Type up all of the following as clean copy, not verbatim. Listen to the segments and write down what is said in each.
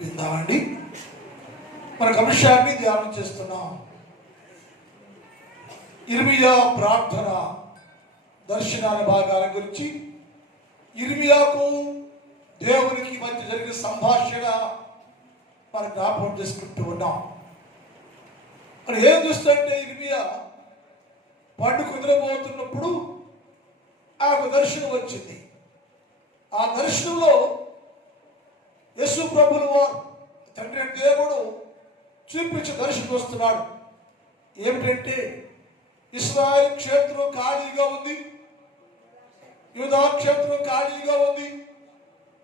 విందామండి. మన అంశాన్ని ధ్యానం చేస్తున్నాం. ఇర్మియా ప్రార్థన దర్శనాల భాగాల గురించి, ఇర్మియాకు దేవునికి మధ్య జరిగిన సంభాషణ మనం జ్ఞాపకం చేసుకుంటూ ఉన్నాం. అక్కడ ఏం చూస్తుంటే, ఇర్మియా పండు కుదిరబోతున్నప్పుడు ఆ దర్శనం వచ్చింది. ఆ దర్శనంలో యేసు ప్రభుల వారు తండ్రి దేవుడు చూపించి దర్శనం వస్తున్నాడు. ఏమిటంటే, ఇశ్రాయేలు క్షేత్రం ఖాళీగా ఉంది, యూదా క్షేత్రం ఖాళీగా ఉంది,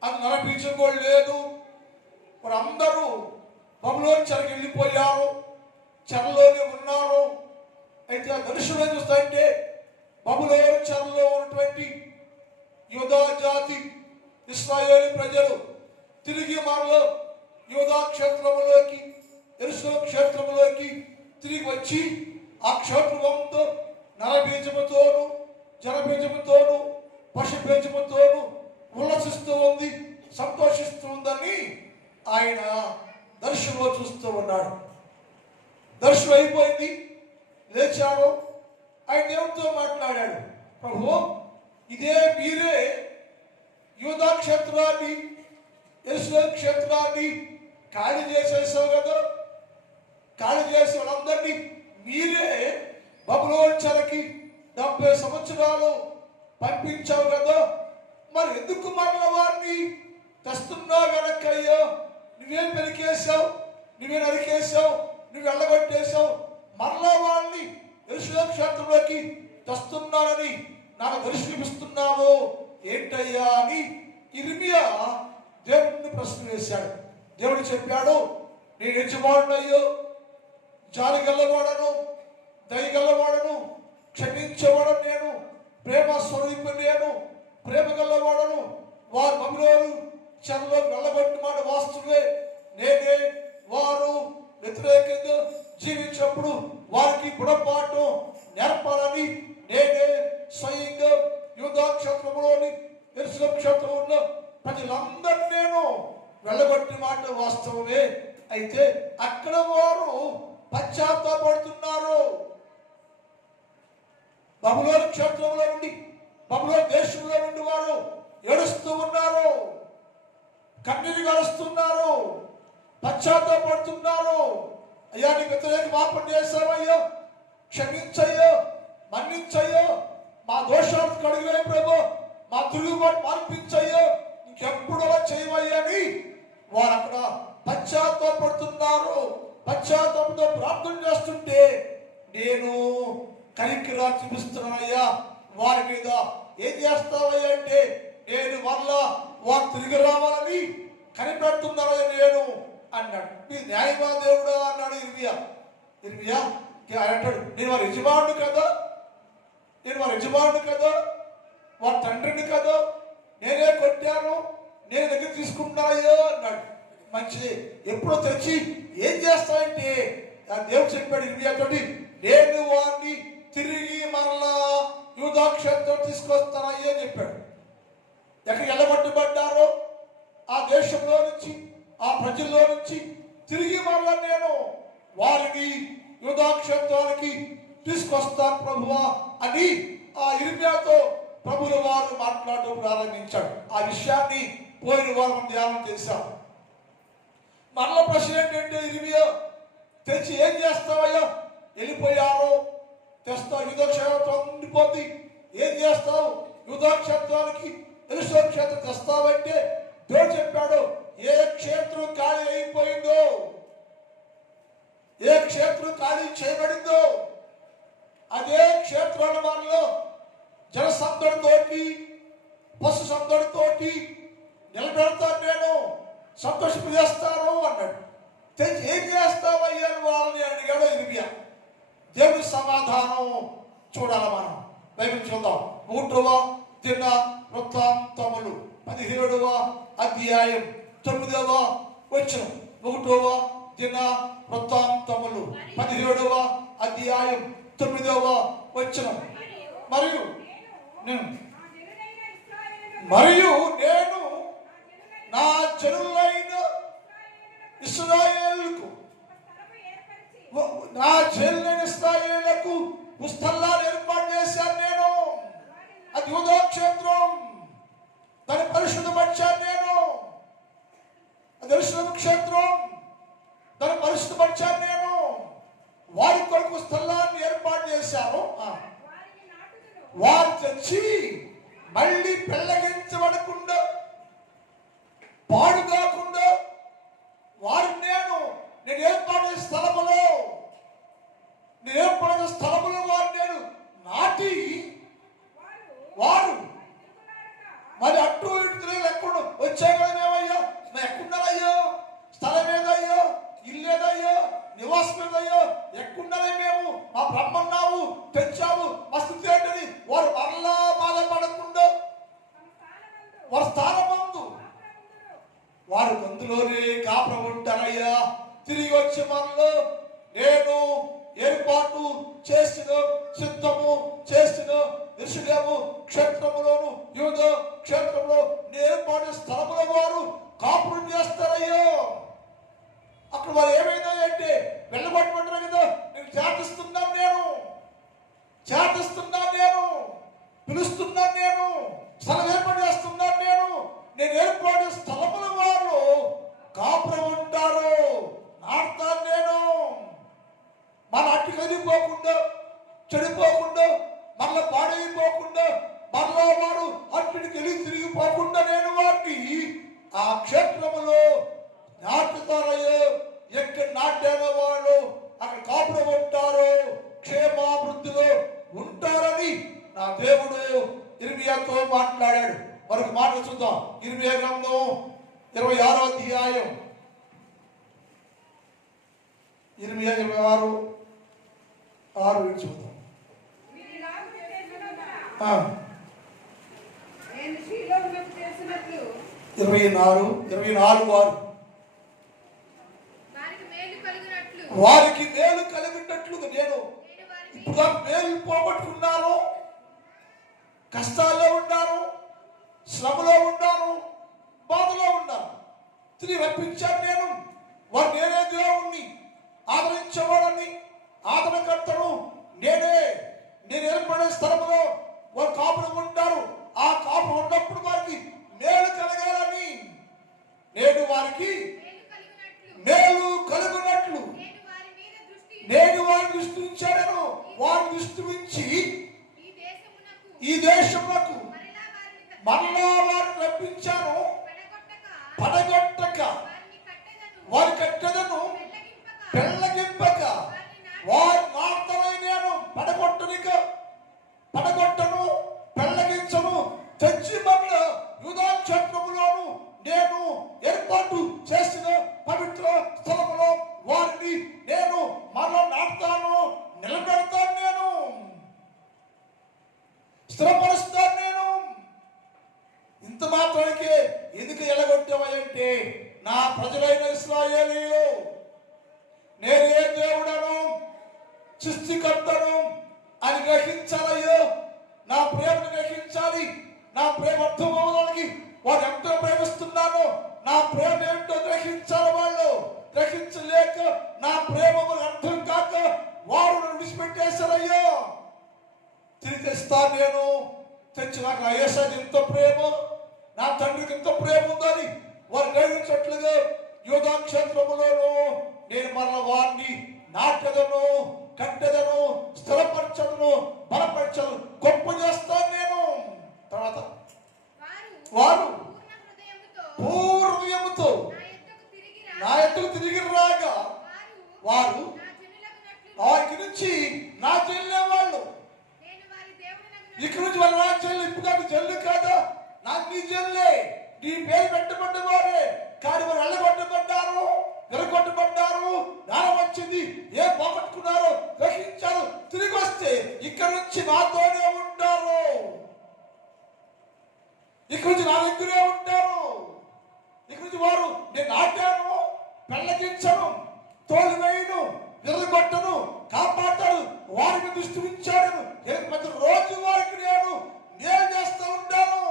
అది నడిపించుకోవడం లేదు. వారందరూ బబులోను చెరకు వెళ్ళిపోయారు, చెరలోనే ఉన్నారు. అయితే ఆ దర్శనం చూస్తాంటే, బబులోను చెరలో ఉన్నటువంటి యూదా జాతి ఇశ్రాయేలు ప్రజలు తిరిగి మరలో యూదా క్షేత్రంలోకి, యెరూషలేము క్షేత్రంలోకి తిరిగి వచ్చి ఆ క్షేత్రంతో నరబీజముతోను, జనబీజముతోను, పశుబీజముతోను ఉల్లసిస్తూ ఉంది, సంతోషిస్తూ ఉందని ఆయన దర్శనంలో చూస్తూ ఉన్నాడు. దర్శనం అయిపోయింది, లేచాడు. ఆయన దేవుడితో మాట్లాడాడు. ప్రభు, ఇదే మీరే యూదా క్షేత్రాన్ని, యెరూషలేము క్షేత్రాన్ని ఖాళీ చేసేసావు కదా, ఖాళీ చేసే వాళ్ళందరినీ మీరే బబులోను చెరకి 70 సంవత్సరాలు పంపించావు కదా, మరి ఎందుకు మరల వారిని తెస్తున్నావు వెనక్కి? అయ్యో, నువ్వేం పెరికేసావు, నువ్వే నరికేసావు, నువ్వు వెళ్ళగొట్టేశావు, మరలా వాళ్ళని యెరూషలేము క్షేత్రంలోకి తెస్తున్నానని నాకు దర్శనమిస్తున్నావు ఏంటయ్యా అని ఇర్మియా దేవుడిని ప్రశ్న వేశాడు. దేవుడు చెప్పాడు, నేను యజమానుడయ్యో, జాలి గల్లవాడను, దయ గల్లవాడను, క్షమించేవాడను నేను, ప్రేమ స్వరూపి నేను, ప్రేమ గల్లవాడను. వారు బబులోను చెరలో వెళ్ళగొట్టి మాట వాస్తవే. నేనే వారు వ్యతిరేకంగా జీవించినప్పుడు వారికి గుణపాఠం నేర్పాలని నేనే స్వయంగా యూదా క్షేత్రంలోని, యెరూషలేము క్షేత్రంలో ఉన్న ప్రజలందరినీ నేను వెళ్ళగొట్టిన మాట వాస్తవమే. అయితే అక్కడ వారు పశ్చాత్తాపడుతున్నారు. బబులోను క్షేత్రంలో ఉండి, బబులోను దేశంలో నుండి వారు ఏడుస్తూ ఉన్నారు, కన్నీరు గారుస్తున్నారు, పశ్చాత్తాపడుతున్నారు. అయ్యా, నీ వ్యతిరేక పాపం చేశావయ్యో, క్షమించయ్యో, మన్నించయ్యో, మా దోషాలను కడిగివే ప్రభు, మా తిరుగుబాటు మార్పించయ్యో, ఇంకెప్పుడు అలా చేయవయ్యని వారు అక్కడ పశ్చాత్తాపడుతున్నారు. పశ్చాత్తాపంతో ప్రార్థన చేస్తుంటే, నేను కనికరా చూపిస్తున్నానయ్యా వారి మీద. ఏం చేస్తావయ్యా అంటే, నేను మరలా వారు తిరిగి రావాలని కనిపెడుతున్నానయ్యా నేను అన్నాడు. మీ న్యాయమా దేవుడా అన్నాడు ఇర్మియా. ఇర్మియా అంటాడు, నేను వారి యజమానుడు కదా, నేను వారి యజమానుడు కదా, వారి తండ్రిని కదా, నేనే కొట్టాను, నేను దగ్గర తీసుకున్నాయో అన్నాడు. మంచిది, ఎప్పుడో తెచ్చి ఏం చేస్తాయంటే, దేవుడు చెప్పాడు ఇర్మియాతో, నేను వారిని తిరిగి మరలా యూదా క్షేత్రం తీసుకొస్తానయ్యో అని చెప్పాడు. ఎక్కడ వెళ్ళగొట్టబడ్డారో ఆ దేశంలో నుంచి, ఆ ప్రజల్లో నుంచి తిరిగి మరలా నేను వారిని యూదా క్షేత్రానికి తీసుకొస్తాను ప్రభువా అని ఆ ఇర్మియాతో ప్రభుల వారు మాట్లాడటం ప్రారంభించాడు. ఆ విషయాన్ని పోయిన వారం ధ్యానం చేశాం. మరల ప్రశ్న ఏంటంటే, ఇర్మియా తెచ్చి ఏం చేస్తావయ్యా? వెళ్ళిపోయారు, తెస్తావు, యూదా క్షేత్రం ఉండిపోద్ది, ఏం చేస్తావు? యూదా క్షేత్రానికి యెరూషలేము క్షేత్రం తెస్తావంటే దేవుడు చెప్పాడు, ఏ క్షేత్రం ఖాళీ అయిపోయిందో, ఏ క్షేత్రం ఖాళీ చేయబడిందో అదే క్షేత్రాల మనలో జన సందడితోటి, పశు సందడితోటి నిలబెడతాను, నేను సంతోషింపజేస్తాను అన్నాడు. తెచ్చి ఏం చేస్తావయ్యా అని వాళ్ళని అడిగాడు ఇర్మియా. దేవుడి సమాధానం చూడాలి మనం. బైబిల్ చూద్దాం. 1వ దిన వృత్తాంతములు 17వ అధ్యాయం 9వ వచనం. 1వ దిన వృత్తాంతములు 17వ అధ్యాయం 9వ వచనం. మరియు నేను నా జనులైన ఇశ్రాయేలుకు నా చెల్లెని ఇశ్రాయేలుకు స్థలాన్ని ఏర్పాటు చేశాను నేను. అది యూదా క్షేత్రం, దాన్ని పరిశుద్ధపరిచాను నేను. అది యెరూషలేము క్షేత్రం, దాన్ని పరిశుద్ధపరిచాను నేను. వారి కొరకు స్థలాన్ని ఏర్పాటు చేశాను. వారు తెచ్చి మళ్ళీ పెళ్ళగించబడకుండా పాడు కాకుండా వారిని నేను ఏర్పడిన స్థలములో వారిని నేను నాటి వారు మరి అటు ఇటు తిరిగి ఎక్కడ వచ్చాయి కదా మేమయ్యా, మేము ఎక్కడున్నారయ్యో, స్థలం ఏదయ్యో, ఇల్లు ఏదయ్యో, నివాసం ఏదయ్యో, ఎక్కడున్నారే మేము, మా బ్రహ్మన్నావు తెచ్చాము మా స్థితి ఏంటని వారు మరలా బాధపడకుండా వారి స్థానమందు వారు గంతులోనే కాపురం ఉంటారయ్యా. తిరిగి వచ్చి మనలో నేను ఏర్పాటు చేసిన సిద్ధము చేసిన యెరూషలేము క్షేత్రములోను యూదా క్షేత్రంలో ఏర్పాటు స్థలములో వారు కాపురం చేస్తారయ్యో. అక్కడ వారు ఏమైనా అంటే వెళ్ళగొట్టమంటారు కదా, నేను చేతిస్తున్నాను, పిలుస్తున్నాను, నేను స్థలం ఏర్పాటు చేస్తున్నాను, నేను ఏర్పాటు స్థలముల వారు కాపురం ఉంటారు, నాటుతాను నేను. మన అట్టి కదిలిపోకుండా చెడిపోకుండా మరలా పాడైపోకుండా మరలా వారు అట్టికి వెళ్ళి తిరిగిపోకుండా నేను వారికి ఆ క్షేత్రములో నాటుతారయ్యో. ఎక్కడ నాటారో వాళ్ళు అక్కడ కాపురం ఉంటారు, క్షేమాభివృద్ధిలో ఉంటారని నా దేవుడు ఇర్మియాతో మాట్లాడాడు. మరొక మాట చూద్దాం. ఇర్మియా గ్రంథం 26వ అధ్యాయం, ఇర్మియా 26:6 చూద్దాం. 24:6 వారికి మేలు కలిగినట్లుగా నేను ఇప్పుడు మేలు పోగొట్టుకున్నాను, కష్టాల్లో ఉన్నాను, శ్రమలో ఉన్నాను, బాధలో ఉన్నాను, తిరిగి రప్పించాను నేను. వారు నేనే దేవుణ్ణి, ఆదరించేవాడని, ఆదరణకర్తను నేను ఏర్పడే స్థలంలో వారు కాపురం ఉంటారు. ఆ కాపురం ఉన్నప్పుడు వారికి మేలు కలగాలని నేను వారికి మేలు కలుగునట్లు నేను వారి దృష్టి ఉంచాను. వారి దృష్టి ఉంచి ఈ దేశములకు మరలా వారిని రప్పించాను. పడగొట్టక వారి కట్టెదను పెళ్ళగింపక వారి నాటలై నేను పడగొట్టను, పెళ్ళగించను. తెచ్చి మరల యూదా క్షేత్రములోను నేను ఏర్పాటు చేసిన పవిత్ర స్థలములో వారిని నేను మరలా నాటుతాను, నిలబెడతాను, నేను స్థిరపరుస్తాను. నేను ఇంత మాత్రానికే ఎందుకు ఎలగొట్టావంటే నా ప్రజలైన ఇశ్రాయేలీయులు, నేను ఏ దేవుడను, సృష్టికర్తను అని గ్రహించాలయ్యో. నా ప్రేమను గ్రహించాలి. నా ప్రేమ అర్థం అవ్వడానికి వారు ఎంతో ప్రేమిస్తున్నాను, నా ప్రేమ ఏమిటో గ్రహించాలి. వాళ్ళు గ్రహించలేక నా ప్రేమ అర్థం కాక వారు నన్ను విడిచిపెట్టేశారయ్యో. తిరిగి తెస్తాను నేను. తెచ్చి నాకు నా యేసయ్య ఎంతో ప్రేమ, నా తండ్రికి ఎంతో ప్రేమ ఉందని వారు గ్రహించట్లుగా యూదా క్షేత్రములోను నేను మరల వారిని నాటెదను, కట్టెదను, స్థిరపరచను, బలపరచను, గొప్ప చేస్తాను నేను. తర్వాత వారు పూర్ణ హృదయముతో నా ఎద్దకు తిరిగి రాగా వారు వారికి నుంచి నా చెల్లె వాళ్ళు ఇక్కడ నుంచి వాళ్ళు నా చెల్లి. ఇప్పుడు నాకు చెల్లి కాదా, నాకు నీ చెల్లె. నీ పేరు పెట్టబడ్డ వారే కానీ వారు వెళ్ళగొట్టబడ్డారు, విరగొట్టబడ్డారు. జ్ఞానం వచ్చింది, ఏ పోగొట్టుకున్నారో గ్రహించారు. తిరిగి వస్తే ఇక్కడ నుంచి నాతోనే ఉంటారు, ఇక్కడ నుంచి నా దగ్గరే ఉంటారు. ఇక్కడ నుంచి వారు నేను నాటాను, పెళ్ళగించను, తోలు వేయను, విరగొట్టను, కాపాడతారు. వారికి దృష్టి ఉంచాను. ప్రతి రోజు వారికి నేను చేస్తూ ఉంటాను,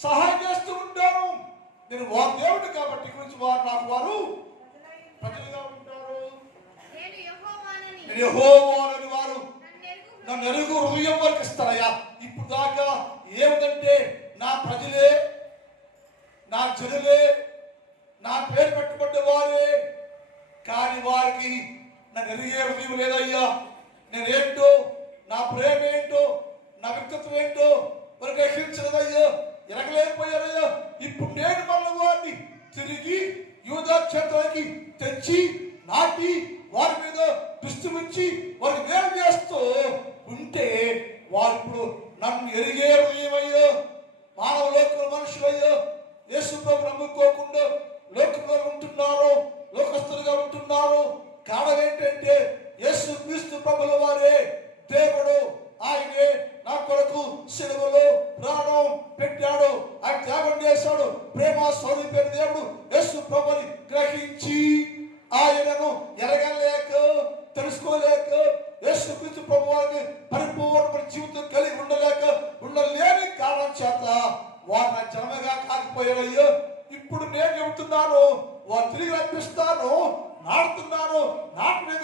సహాయం చేస్తూ ఉంటాను. నేను వారి దేవుడు కాబట్టి గురించి వారు నాకు నాకు వారు ప్రజలుగా ఉంటారు. నేను యెహోవానని వారు నన్ను ఎరుగు హృదయం వరకు ఇస్తారయ్యా. ఇప్పుడు దాకా ఏమిటంటే నా ప్రజలే, నా జనులే, నా పేరు పెట్టుబడ్డ వారే, కానీ వారికి నన్ను ఎరిగే హృదయం లేదయ్యా. నేనేంటో, నా ప్రేమ ఏంటో, నా వ్యక్తిత్వం ఏంటో వారికి గ్రహించలేదయ్యా, ఎరగలేకపోయారయ్యా. ఇప్పుడు నేను మళ్ళీ వారిని తిరిగి యూదా క్షేత్రానికి తెచ్చి నాటి వారి మీద దృష్టి ఉంచి వారికి మేలు చేస్తూ ఉంటే వారు ఇప్పుడు నన్ను ఎరిగే హృదయమయ్యో, మానవ లోకంలో మనుషులయ్యో, యేసు ప్రభువును నమ్ముకోకుండా లోకంలో ఉంటున్నారు, లోకస్తులుగా ఉంటున్నారు. కారణం ఏంటంటే యేసు క్రీస్తు ప్రభుల వారే దేవుడు, ఆయనే నా కొరకు సిలువలో ప్రాణం పెట్టాడు, ఆయన త్యాగం చేశాడు. ప్రేమ స్వరూపైన దేవుడు యేసు ప్రభుని గ్రహించి ఆయనను ఎరగలేక, తెలుసుకోలేక, యేసు క్రీస్తు ప్రభు వారిని పరిపూర్ణమైన జీవితం కలిగి ఉండలేని కారణం చేత వారు నా జన్మగా కాకపోయారయ్యో. ఇప్పుడు నేను చెబుతున్నాను, వారు తిరిగి రప్పిస్తాను, నాటుతున్నాను. నాటు మీద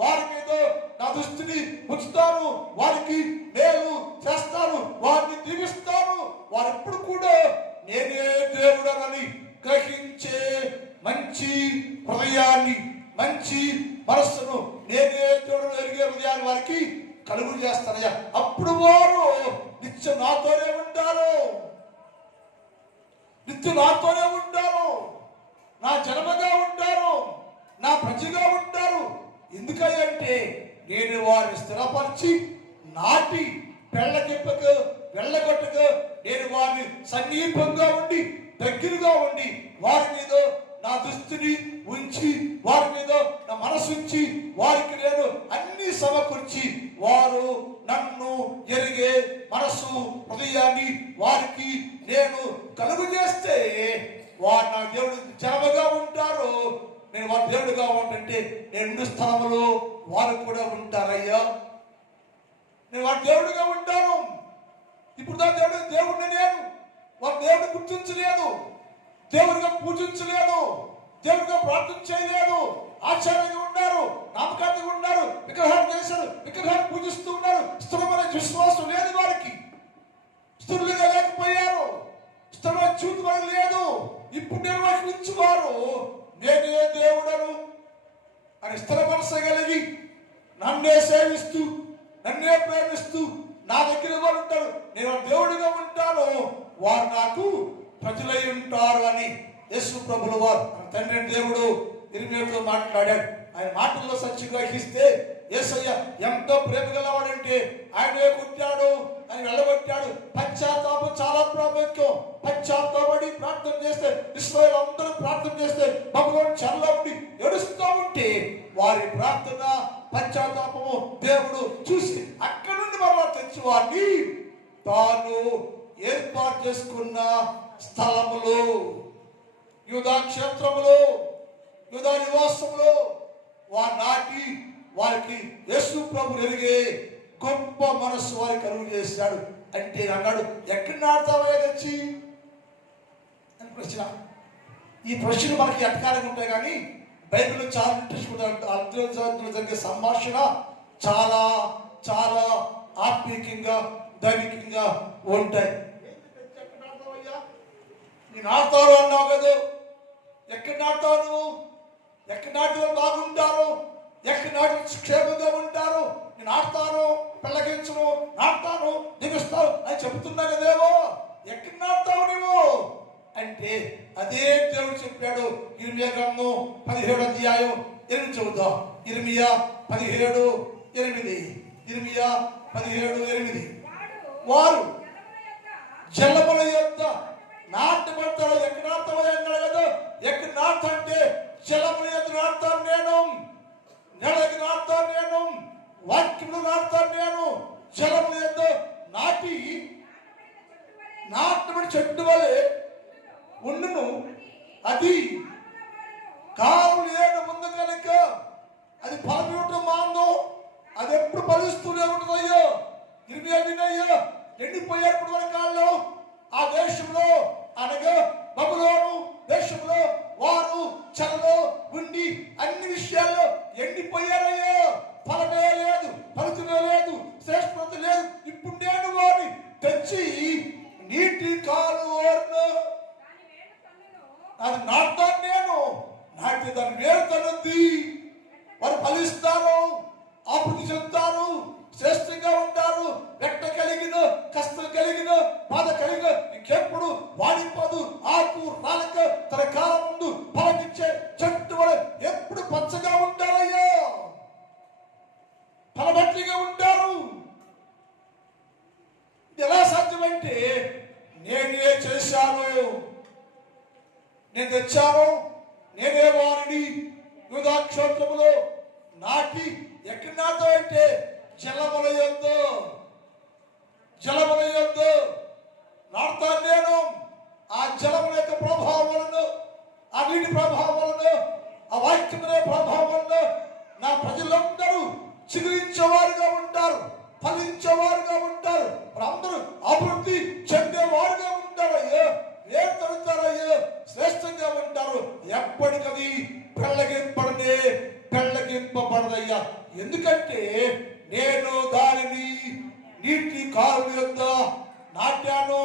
వారి మీద నా దృష్టిని ఉంచుతాను, వారికి మేలు చేస్తాను, వారిని దీవిస్తాను. వారు ఎప్పుడు కూడా నేనే దేవుడనని గ్రహించే మంచి హృదయాన్ని, మంచి మనస్సును, నేనే దేవుడు ఎరిగే హృదయాన్ని వారికి కలుగు చేస్తానయ్యా. అప్పుడు వారు నిత్యం నాతోనే ఉంటారు, నిత్యం నాతోనే ఉంటారు, నా జన్మగా ఉంటారు, నా ప్రజగా ఉంటారు. ఎందుకంటే నేను వారిని స్థిరపరిచి నాటి పెళ్ళకెప్పక వెళ్ళగొట్టక నేను వారిని సమీపంగా ఉండి దగ్గరగా ఉండి వారి మీద నా దృష్టిని ఉంచి వారి మీద నా మనసు ఉంచి వారికి నేను అన్ని సమకూర్చి వారు నన్ను ఎరిగే మనసు హృదయాన్ని వారికి నేను కలుగు చేస్తే వారు నా దేవుడు జనముగా ఉంటారు. నేను వారి దేవుడుగా ఉంటుంటే నేను స్థలంలో వారు కూడా ఉంటారయ్యా. నేను వారి దేవుడిగా ఉంటాను. ఇప్పుడు దాని దేవుడిని నేను వారి దేవుడిని గుర్తించలేదు, దేవుడిగా పూజించలేదు, దేవుడిగా ప్రార్థన చేయలేదు. ఆచార్యంగా ఉన్నారు, నామకార్థంగా ఉన్నారు, విగ్రహాలు చేశారు, విగ్రహాలు పూజిస్తూ ఉన్నారు. స్థిరమైన విశ్వాసం లేదు వారికి, స్థిరులుగా లేకపోయారు, స్థిరమైన జీవితం లేదు. ఇప్పుడు నేను వారికి ఇచ్చేవారు నేనే దేవుడను అని స్థిర మనసు కలిగి నన్నే సేవిస్తూ నన్నే ప్రేమిస్తూ నా దగ్గర వారు ఉంటారు, నేను దేవుడిగా ఉంటాను, వారు నాకు ప్రజలై ఉంటారు అని యేసు ప్రభుల వారు తండ్రి దేవుడు ఇర్మియాతో మాట్లాడాడు. ఆయన మాటల్లో సత్యం గ్రహిస్తే యేసయ్య ఎంతో ప్రేమ గలవాడంటే ఆయనే కొట్టాడు, ఆయన వెళ్ళగొట్టాడు. పశ్చాత్తాపం చాలా ప్రాముఖ్యం. పశ్చాత్తాపడి ప్రార్థన చేస్తే, ఇశ్రాయేలు అందరూ ప్రార్థన చేస్తే భగవాన్ చల్ల ఉండి ఏడుస్తూ ఉంటే వారి ప్రార్థన పశ్చాత్తాపము దేవుడు చూసి అక్కడి నుండి మరలా తెచ్చి వారిని తాను ఏర్పాటు చేసుకున్న స్థలములో, యూదా క్షేత్రములో, యూదా నివాసములో వారు నాటి వారికి యేసు ప్రభు ఎరిగే గొప్ప మనస్సు వారికి కలుగు చేశాడు. అంటే అన్నాడు, ఎక్కడ నాటుతావా తెచ్చి అని ప్రశ్న. ఈ ప్రశ్నలు మనకి ఎటకారంగా ఉంటాయి, కానీ బైబిల్లో చాలా ఇంట్రెస్ట్ అంతర్జాతీయంలో జరిగే సంభాషణ చాలా చాలా ఆత్మీయంగా దైవికంగా ఉంటాయి. నేను నాటుతారు అన్నావు కదా, ఎక్కడ నాటుతావు నువ్వు? ఎక్కడ నాటు బాగుంటారు, ఎక్కడ నాటు క్షేమంగా ఉంటారు, నేను నాటుతాను, పెళ్ళగించను, నాటుతాను, దిగుస్తాను అని చెబుతున్నా కదేవో. ఎక్కడ నాటుతావు నువ్వు అంటే అదే దేవుడు చెప్పాడు. ఇర్మియా గ్రంథం 17వ అధ్యాయం 8 చదువుదాం. ఇర్మియా 17:8. ఇర్మియా 17:8. వారు జలముల యొద్ద నాటబడతాడు. ఎక్కడ నాటుతావో అన్నాడు కదా, ఎక్కడ నాటుతా అంటే జలముల యొద్ద నాటుతాను నేను, నెలకి నాటుతాను నేను, వాక్యములు నాటుతాను నేను. జలముల యొద్ద నాటి నాటబడి చెట్టు వలె ఉండును, అది కాలు లేని ముందు కనుక అది ఫలమివ్వటం మాందో, అది ఎప్పుడు ఫలిస్తూనే ఉంటుందయ్యో. ఇర్మియా వినయ్యో, ఎండిపోయేప్పుడు వరకు ఆ దేశంలో అనగా బబులోను దేశంలో వారు నాటుతాను నేను, నాటితే దాని వేరు తనుద్ది, వారు ఫలిస్తారు, అభివృద్ధి చెందుతారు, శ్రేష్టంగా ఉంటారు. వెట్ట కలిగిన, కష్టం కలిగిన, బాధ కలిగిన ఇంకెప్పుడు వాడిపోదు, ఆకు రాలక తన కాలం ముందు ఫలమిచ్చే చెట్టు వల్ల ఎప్పుడు పచ్చగా ఉంటారయ్యా, ఫలభట్టిగా ఉంటారు. ఇది ఎలా సాధ్యమంటే నేనే చేశాను, నేను తెచ్చాను, నేనే వారిని యూదాక్షేత్రములో నాటి, ఎక్కడ నాటామంటే జలముల యొద్ద నాటుతాను నేను. ఆ జలముల యొక్క ప్రభావం వలన, ఆ నీటి ప్రభావం వలన, ఆ వాక్యం ప్రభావం వలన నా ప్రజలందరూ చిగురించేవారుగా ఉంటారు, ఫలించేవారుగా ఉంటారు, అందరూ అభివృద్ధి చెందేవారుగా ఉంటారయ్యా, వేరు తడుతారయ్యా, శ్రేష్టంగా ఉంటారు. ఎప్పటికది పెళ్ళగింపబడదయ్యా. ఎందుకంటే నేను దానిని నీటి కాలువ యొద్ద నాటాను.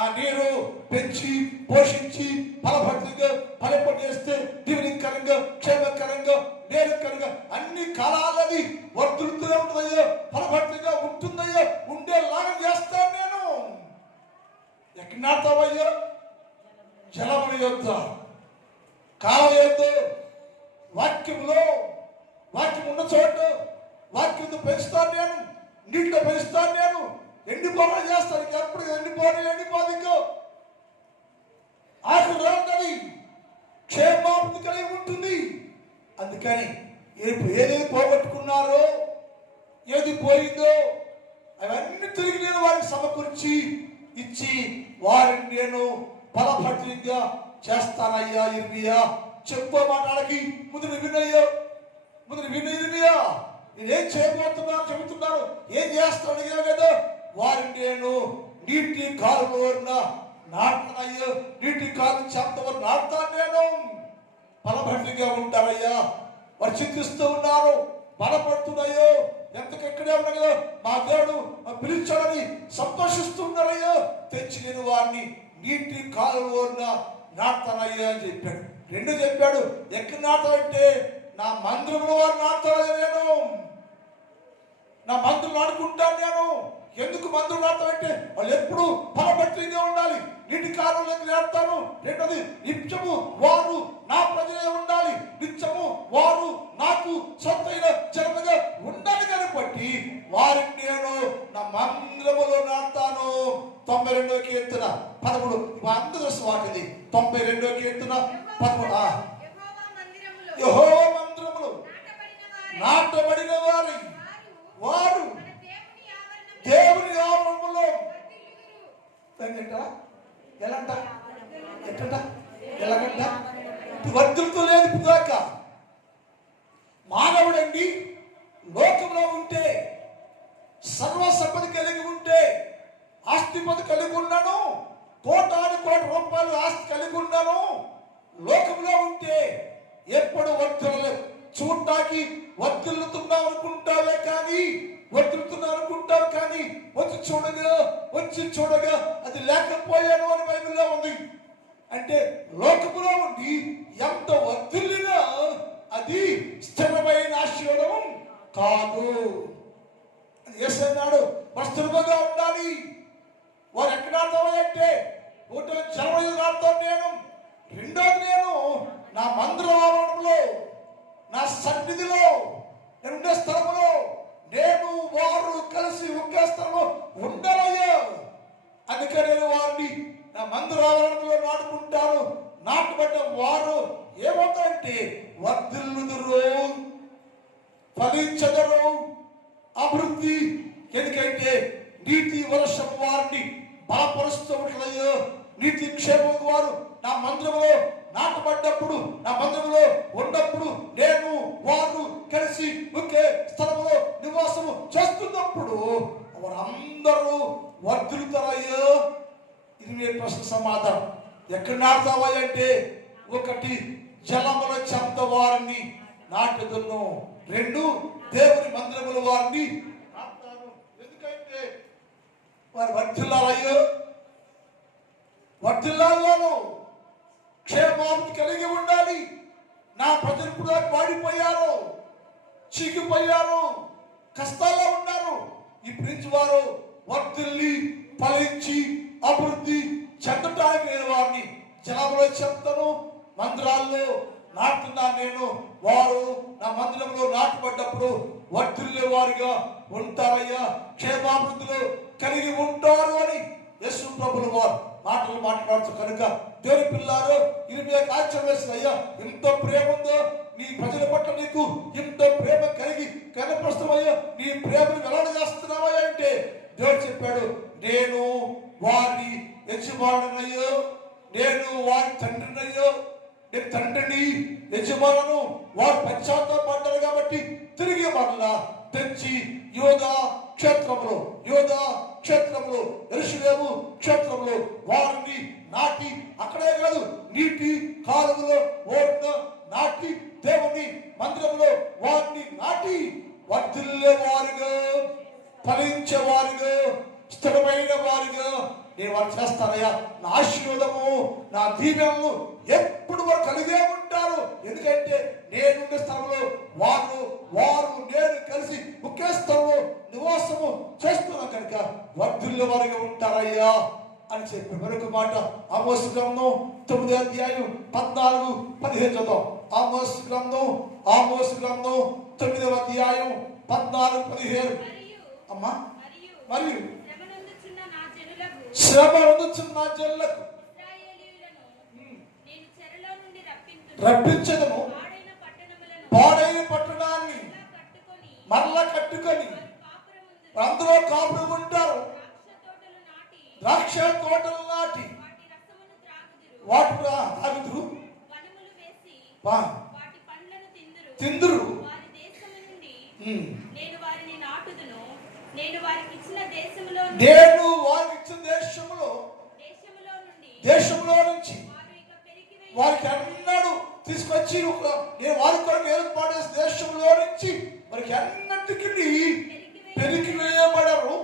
ఆ నీరు పెంచి పోషించి ఫలభర్తిగా ఫలింపజేస్తే దీవెనకరంగా, క్షేమకరంగా, మేలుకరంగా అన్ని కాలాలది వర్ధులుతూనే ఉంటుందయ్యా, ఫలభర్తిగా ఉంటుందయ్యా, ఉండేలాగా చేస్తాను నేను. ఎక్కడ నాటావయ్యా? జలముల యొద్ద, కాలువ యొద్ద, వాక్యంలో, వాక్యం ఉన్న చోట వాక్యంతో పెంచుతాను నేను, నీటిలో పెంచుతాను నేను. ఎండిపోవడం చేస్తాను, ఎప్పుడు ఎండిపోదు, ఆకులు రాదని క్షేమాభివృద్ధి కలిగి ఉంటుంది. అందుకని ఏది పోగొట్టుకున్నారో, ఏది పోయిందో అవన్నీ తిరిగి నేను వారికి సమకూర్చి ఇచ్చి వారిని నేను ఫలభర్తిగా చేస్తానయ్యా. ఇర్మియా చెప్పు మాటలకి ముందు వినయ్యా, ఇర్మియా నేనేం చేయబోతున్నాను చెబుతున్నాను, ఏం చేస్తాను కదా. వారిని నేను నీటి కాలువన నాటుతానయ్యా, నీటి కాలు చెంతవరకు నాటుతాను నేను. ఫలభర్తిగా ఉంటారయ్యా. వారు చింతిస్తూ ఉన్నారు, బలపడుతున్నాయో, ఎంతకెక్కడే ఉన్నా కదా మా దేవుడు పిలిచాడని సంతోషిస్తున్నారయ్యా. తెచ్చి నేను వారిని నీటి కాలువన నాటుతానయ్యా అని చెప్పాడు. రెండు చెప్పాడు, ఎక్కడ నాటాలంటే నా మందిరంలో వారు నాటుతాను నేను, నా మందులు నాటుకుంటాను నేను. ఎందుకు మందులు నాటాలంటే వాళ్ళు ఎప్పుడు ఫలభర్తిగా ఉండాలి, నీటి కాలంలోకి నాటుతాను. రెండోది నిత్యము వారు నా ప్రజలే ఉండాలి, నిత్యము వారు నాకు సొంతైన జనముగా ఉండాలి కాబట్టి వారిని నేను నా మందిరములో నాటుతాను. 92వ కీర్తన 13 అందరూ వాటిది. 92వ కీర్తన 13 యెహోవా మందిరములో నాటబడిన వారు దేవుని ఆవరణములో ఎలాగంట వర్ధులతో లేదు. పుదాక మానవుడండి లోకంలో ఉంటే, సర్వసంపద కలిగి ఉంటే, ఆస్తిపతి కలిగి ఉన్నాను, కోటాను కోటి రూపాయలు ఆస్తి కలిగి ఉన్నాను, లోకంలో ఉంటే ఎప్పుడు వర్ధులలేదు. చూడటానికి వర్ధిల్లుతున్నాం అనుకుంటావే కానీ, వర్ధిల్లుతున్నాం అనుకుంటావు కానీ వచ్చి చూడగా అది లేకపోయాను అని బైబిల్లో ఉంది. అంటే లోకములో ఉండి ఎంత వర్ధిల్లినా అది స్థిరమైన ఆశీర్వాదం కాదు. యేసు అన్నాడు, స్థిరముగా ఉండాలి. వారు ఎక్కడ ఆడతామంటే ఒకటో జలములు ఆడతాను నేను, రెండోది నేను నా మందిర ఆవరణంలో, నా సన్నిధిలో, నేను ఉండే స్థలంలో నేను వారు కలిసి ఒకే స్థలంలో ఉండాలయ్యా. అందుకని నేను వారిని నా మందిర ఆవరణంలో నాటుకుంటాను. నాటుబడ్డ వారు ఏమవుతారంటే వర్ధిల్లుదురు, ఫలించదరు, అభివృద్ధి. ఎందుకంటే నీతి వర్షం వారిని బలపరుస్తూ ఉంటుందయ్యో. నీతి క్షేమం వారు నా మందిరంలో నాటబడ్డప్పుడు, నా మందిరంలో ఉన్నప్పుడు, నేను వారు కలిసి ఒకే స్థలంలో నివాసము చేస్తున్నప్పుడు వారందరూ వర్ధిల్లుతారయ్యో. ఇది మీ ప్రశ్న సమాధానం. ఎక్కడ నాటుతావా అంటే, ఒకటి జలముల చెంత వారిని నాటుదును, రెండు దేవుని మందిరముల వారిని నాటుతాను. ఎందుకంటే వారు వర్ధిల్లాలయ్యో, వర్ధిల్లాలను క్షేమాన్ని కలిగి ఉండాలి. నా ప్రజలు కూడా వాడిపోయారు, చీకిపోయారు, కష్టాల్లో ఉన్నారు. ఇప్పుడు నుంచి వారు వర్ధిల్లి ఫలించి అభివృద్ధి చెందటానికి నేను వారిని జనాభాలో చెప్తాను, మందిరాల్లో నాటుతున్నాను నేను. వారు నా మందిరంలో నాటబడ్డప్పుడు వర్ధిల్లే వారిగా ఉంటారయ్యా, క్షేమాభివృద్ధిలో కలిగి ఉంటారు అని యేసు ప్రభుల వారు మాటలు మాట్లాడుతూ కనుక దేవుని పిల్లారు ఇరిమియా ఆశ్చర్యం వేసింది. అయ్యా, ఎంత ప్రేమ ఉందో నీ ప్రజల పట్ల, నీకు ఇంత ప్రేమ కలిగి కనపరుస్తావయ్యా, నీ ప్రేమను వెల్లడి చేస్తున్నావయ్యా అంటే దేవుడు చెప్పాడు, నేను వారి యజమానునయ్యో, నేను వారి తండ్రినయ్యో, నేను తండ్రిని యజమానును. వారు పశ్చాత్తాపడ్డారు కాబట్టి తిరిగి మరలా తెచ్చి యోధా క్షేత్రంలో యెరూషలేము క్షేత్రంలో వారిని నాటి, అక్కడే కాదు నీటి కాలువలో ఓడిన నాటి దేవుని మందిరంలో వారిని నాటి వర్ధిల్లే వారుగా, ఫలించే వారుగా, స్థిరమైన వారుగా నేను వారు చేస్తానయ్యా. నా ఆశీర్వాదము, నా దీవెనలు ఎప్పుడు వారు కలిగే ఉంటారు. ఎందుకంటే నేనుండే స్థలంలో వారు నేను కలిసి ఒకే స్థలంలో నివాసము చేస్తున్నాం కనుక వర్ధిల్లే వారుగా ఉంటారయ్యా అని చెప్పి మరొక మాట ఆమోసు గ్రంథం 9వ అధ్యాయం 14-15 చదువు. ఆమోసు గ్రంథం 9వ అధ్యాయం 14-15. అమ్మా, మరియు శ్రమ పొందుచున్న జనులకు రప్పించదను, పాడైన పట్టణాన్ని మరలా కట్టుకొని అందులో కాపురం ఉంటారు, ద్రాక్ష తోటలు నాటి వాటి తాగుదురు, తిందురు. నేను వారికి ఇచ్చిన దేశంలో నుంచి వారికి అన్నాడు తీసుకొచ్చి, నేను వారి కొరకు ఏర్పాటు చేసిన దేశంలో నుంచి వారికి అన్నిటికీ పెరిగి వేయబడరు.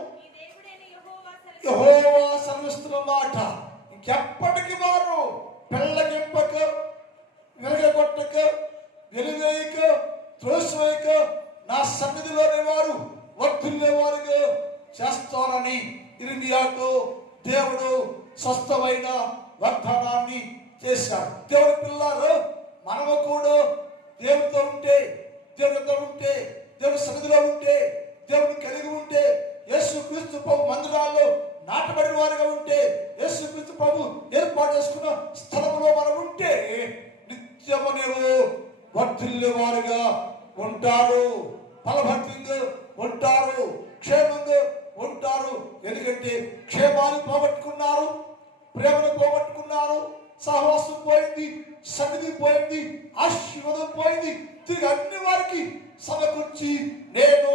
యెహోవా సెలవిస్తున్న మాట, ఇంకెప్పటికీ వారు పెళ్ళగింపక, వెలగొట్టక, వెలువేయక, త్రోసివేయక నా సన్నిధిలోని వారు వర్ధిల్లే వారుగా చేస్తారని ఇర్మియాకు దేవుడు స్వస్థమైన వాగ్దానాన్ని చేశాడు. దేవుని పిల్లారు, మనము కూడా దేవునితో ఉంటే, దేవుని సన్నిధిలో ఉంటే, దేవుని కలిగి ఉంటే, యేసుక్రీస్తు ప్రభు మందిరాల్లో నాటబడిన వారుగా ఉంటే, యేసుక్రీస్తు ప్రభు ఏర్పాటు చేసుకున్న స్థలంలో మనం ఉంటే నిత్యము నీవు వర్ధిల్లే వారుగా ఉంటారు, ఫలభద్రంగా ఉంటారు, క్షేమంగా ఉంటారు. ఎందుకంటే క్షేమాన్ని పోగొట్టుకున్నారు, ప్రేమను పోగొట్టుకున్నారు, సహవాసం పోయింది, సన్నిధి పోయింది, ఆశీర్వాదం పోయింది. తిరిగి అన్ని వారికి సమకూర్చి నేను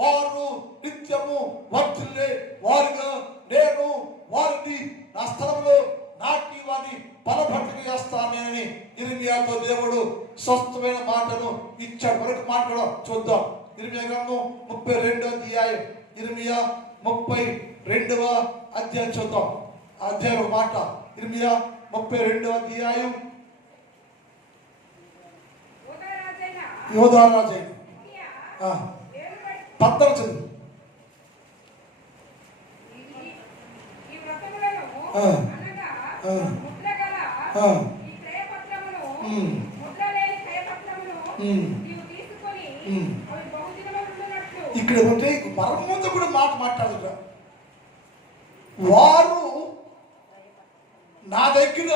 వారు నిత్యము వర్ధిల్లే వారుగా నేను వారిని నా స్థలంలో నాటి వారిని బలపడక చేస్తానని ఇర్మియాతో దేవుడు స్వస్థమైన మాటను ఇచ్చాడు. మరొక మాట కూడా చూద్దాం. ఇర్మియా గ్రంథం 32వ అధ్యాయం, ఇర్మియా 32వ అధ్యాయం చూద్దాం. అధ్యాయం మాట ఇర్మియా 32వ అధ్యాయం. యోధా రాజైన 10వ చదువు. ఇక్కడ ఉంటే మర్మంతో కూడా మాట మాట్లాడుతున్నా, వారు నా దగ్గర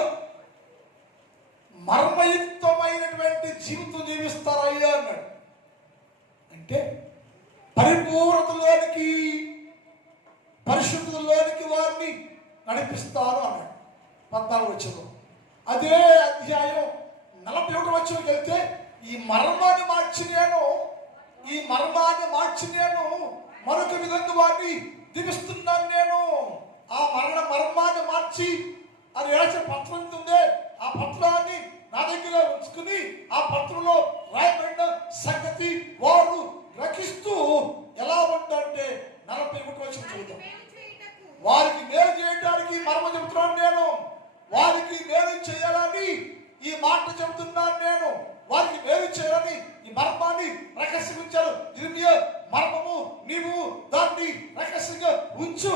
మర్మయుక్తమైనటువంటి జీవితం జీవిస్తారయ్యా అన్నాడు. అంటే పరిపూర్ణతలోనికి, పరిశుద్ధతలోనికి వారిని నడిపిస్తారు అన్నాడు 14వ వచనం. అదే అధ్యాయం 41వ వచనంకి వెళ్తే ఈ మర్మాన్ని మార్చి నేను మరొక విధంగా వారిని దీవిస్తున్నాను. నేను ఆ మర్మాన్ని మార్చి అది రాసే పత్రం ఉందే, ఆ పత్రాన్ని నా దగ్గర ఉంచుకుని ఆ పత్రంలో రాయబడిన సంగతి వారు గ్రహిస్తూ ఎలా ఉందంటే 41వ వచనం చూద్దాం. వారికి మేలు చేయడానికి మర్మ చెబుతున్నాను నేను. వారికి మేలు చేయాలని ఈ మాట చెబుతున్నాను నేను. వారికి మేలు చేయాలని ఈ మర్మాన్ని రహస్యమించారు. ఇర్మియా మర్మము నీవు దాన్ని రహస్యంగా ఉంచు,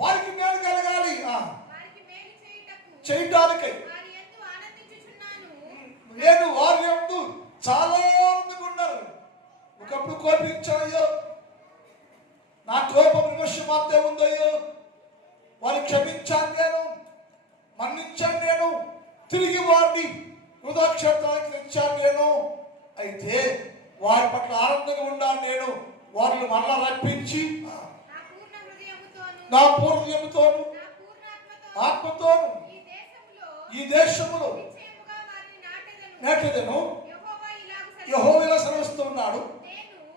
వారికి మేలు కలగాలి చేయటానికై నేను వారి యందు చాలా ఆనందంగా ఉన్నారు. ఒకప్పుడు కోపించాయో, నా కోపం విమర్శ మాత్రమే ఉందయ్యో, వారిని క్షమించాను నేను, మన్నించాను నేను, తిరిగి వారిని వృధాక్షేత్రానికి తెచ్చాను నేను. అయితే వారి పట్ల ఆనందంగా ఉండాలి నేను. వారిని మరలా రప్పించి నా పూర్ణముతోను ఆత్మతోను ఈ దేశంలో నాటెదను. యెహోవా ఇలా సెలవిస్తున్నాడు,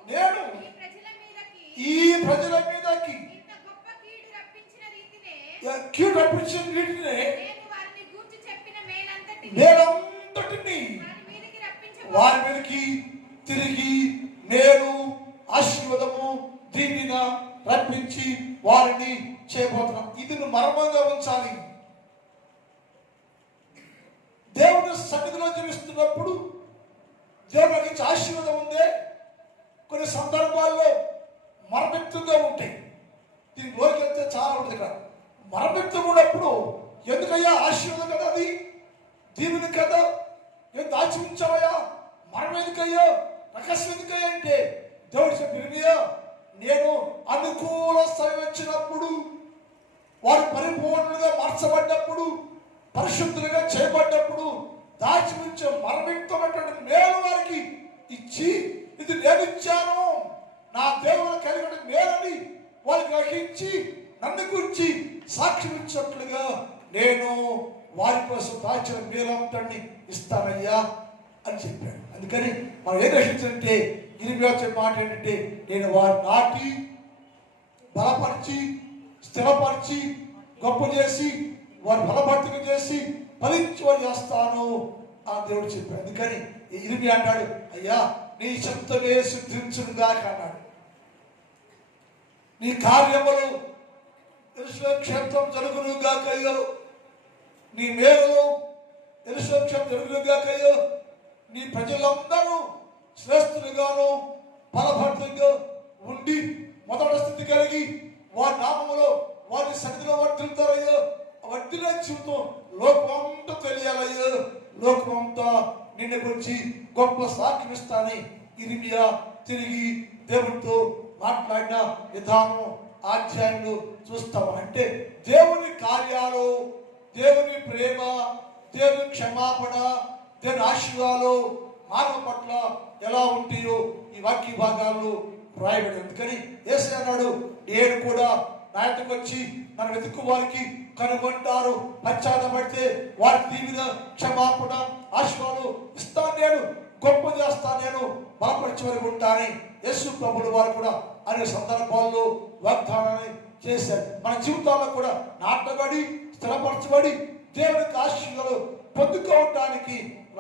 నేను ఈ ప్రజల మీదకి కీడు రప్పించిన రీతినే మేలంతటిని వారి మీదకి తిరిగి నేను ఆశీర్వాదము దీనిన రప్పించి వారిని చేయబోతున్నాం. ఇది నువ్వు మర్మంగా ఉంచాలి. దేవుని సన్నిధిలో జీవిస్తున్నప్పుడు దేవుని నుంచి ఆశీర్వాదం ఉందే కొన్ని సందర్భాల్లో మరమెత్తుగా ఉంటాయి. దీని లోకి వెళ్తే చాలా ఉంటుంది. ఇక్కడ మరమెత్తు ఉన్నప్పుడు ఎందుకయ్యా ఆశీర్వాదం కదా, అది దీవుని కదా, నేను దాచి ఉంచావయ్యా, మరం ఎందుకయ్యా, రహస్యం ఎందుకయ్యా అంటే దేవుడు చెప్పిర్మియా, నేను అనుకూల సమయం వచ్చినప్పుడు వారు పరిపూర్ణంగా మార్చబడ్డప్పుడు పరిశుద్ధులుగా చేయబడ్డప్పుడు దాచి ఉంచే మరణించినటువంటి మేలు వారికి ఇచ్చి, ఇది నేను ఇచ్చాను, నా దేవుడు కలిగిన మేలని వారికి గ్రహించి నన్ను గురించి సాక్ష్యం ఇచ్చినట్లుగా నేను వారి కోసం దాచిన మేలంతటిని ఇస్తానయ్యా అని చెప్పాడు. అందుకని మనం ఏం గ్రహించాలంటే ఇరిమియా చెప్పే మాట ఏంటంటే, నేను వారిని నాటి బలపరిచి స్థిరపరిచి గొప్ప చేసి వారు బలభర్తగా చేసి ఫలించి వారు చేస్తాను అని దేవుడు చెప్పాడు. అందుకని ఇరిమియా అంటాడు, అయ్యా నీ శబ్దమే సిద్ధించునుగా అన్నాడు. నీ కార్యములు యెరూషలేము క్షేత్రం జరుగునుగాకయ్యో, నీ మేలు యెరూషలేము క్షేత్రం జరుగునుగాకయ్యో, నీ ప్రజలందరూ శ్రేష్ఠులుగాను బలభర్తంగా ఉండి మొదటి స్థితి కలిగి వారి నామములో వారి సన్నిధిలో వర్తిల్తారయ్యో, వర్తిలే జీవితం లోకమంతా తెలియాలయ్యో, లోకమంతా నిన్ను గురించి గొప్ప సాక్ష్యం ఇస్తానని ఇరిమియా తిరిగి దేవునితో మాట్లాడిన విధానం అధ్యాయంలో చూస్తాం. అంటే దేవుని కార్యాలు, దేవుని ప్రేమ, దేవుని క్షమాపణ, దేవుని ఆశీర్వాదాలు మానవ పట్ల ఎలా ఉంటాయో ఈ వాక్య భాగాల్లో రాయబడి. అందుకని యేసయ్య అన్నాడు, నేను కూడా నా యొద్దకు వచ్చి నన్ను వెతుకు వారికి కనుగొంటారు, పశ్చాత్తపడితే వారికి దీవెన క్షమాపణ ఆశీర్వాదాలు ఇస్తాను, నేను గొప్ప చేస్తాను, నేను బలపరిచే వరకు ఉంటానని యేసు ప్రభువుల వారు కూడా అనే సందర్భాల్లో వాగ్దానాన్ని చేశారు. మన జీవితాల్లో కూడా నాటబడి స్థిరపరచబడి దేవునికి ఆశీర్వాదాలు పొందుకోవటానికి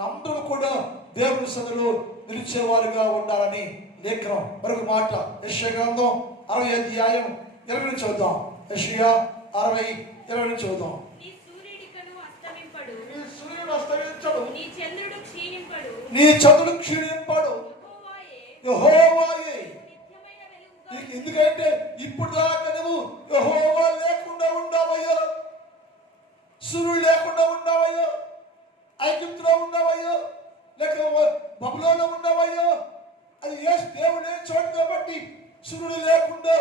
అందరూ కూడా దేవుని సన్నిధిలో నిలిచేవారుగా ఉండాలని లేఖనం మరొక మాట యెషయా గ్రంథం 60 అధ్యాయం 20 నుంచి చదువుదాం. యెషయా 60:20 నుంచి చదువుదాం. నీ సూర్యుడు అస్తమింపడు, నీ చంద్రుడు క్షీణింపడు, యెహోవాయే. ఎందుకంటే ఇప్పుడు దాకా నువ్వు యెహోవా లేకుండా ఉండవయ్యో, సూర్యుడు లేకుండా ఉండవయ్యో, ఐగుప్తులో ఉండవయ్యో, లేక బబులోనులో ఉండవయ్యో. అది ఏ దేవుడే చోటు కాబట్టి సూర్యుడు లేకుండా